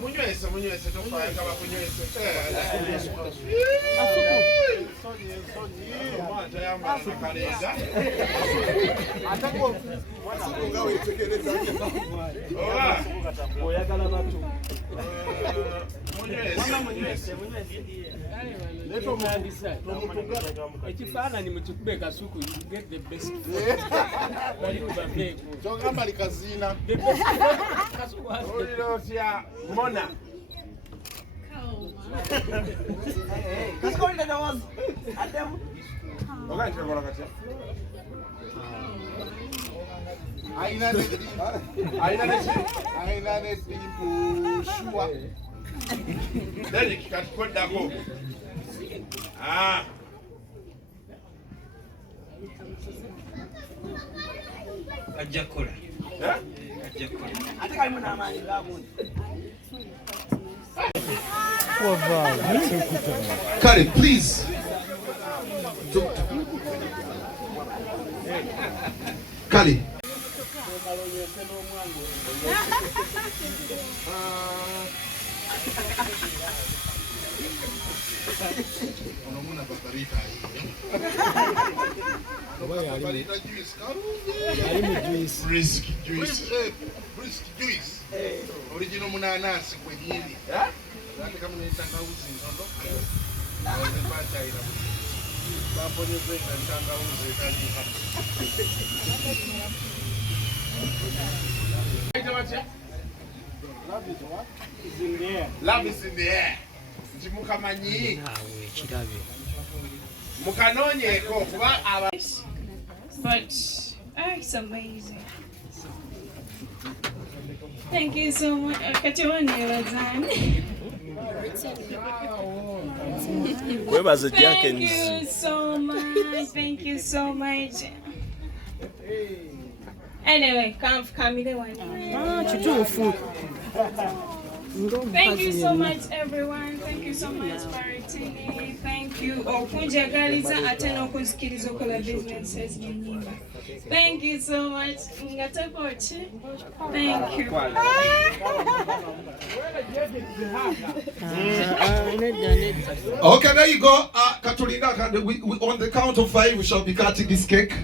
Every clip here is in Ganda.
Munywese tofaayo nga bakunywese. Ekifaananyi mukikube kasuku, you get the best food. Kyogamba likazina. Oliro otya Mona. Okanti kakola katya? Ayina nedimpu shua. Derek katikoddako. Ajja kukola. Ajja kukola. Ate kalimu n'amaanyi g'abundi. Kale, please. Kale. Onomuna babarita babarita juice. Brisk juice. Brisk juice. Original munanasi kwenyini. Nani kama ni tangauzi ndondo? Nipata ila. Bambo ni kwenda tangauzi kali hapa. Love is what? Is in the air. Love is in the air. Mukamanyi. Nawe kirabe. Mukanonyeko kuba aba. But it's amazing. Thank you so much. Thank you so much. Thank you so much. Anyway, come the one. Thank you so much, everyone. Thank you so much, Baritini. Thank you. Okunjagaliza ate n'okunzikiriza okola businesses nyingi. Thank you so much. Ngatakoche. Thank you. Okay, there you go. Katolina, on the count of 5, we shall be cutting this cake.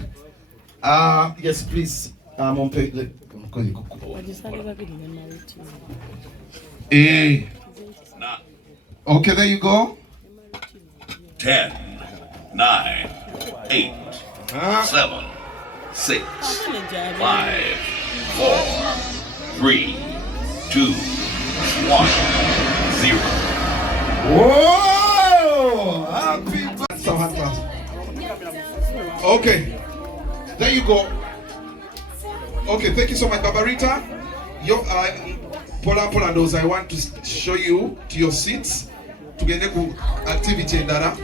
Yes, please. Okay, there you go. 10, 9, 8, 7, 6, 5, 4, 3, 2, 1, 0. Whoa! Happy birthday. Okay, there you go. Okay, thank you so much, Barbarita. Pola those I want to show you to your seats. Tugende ku activity endala.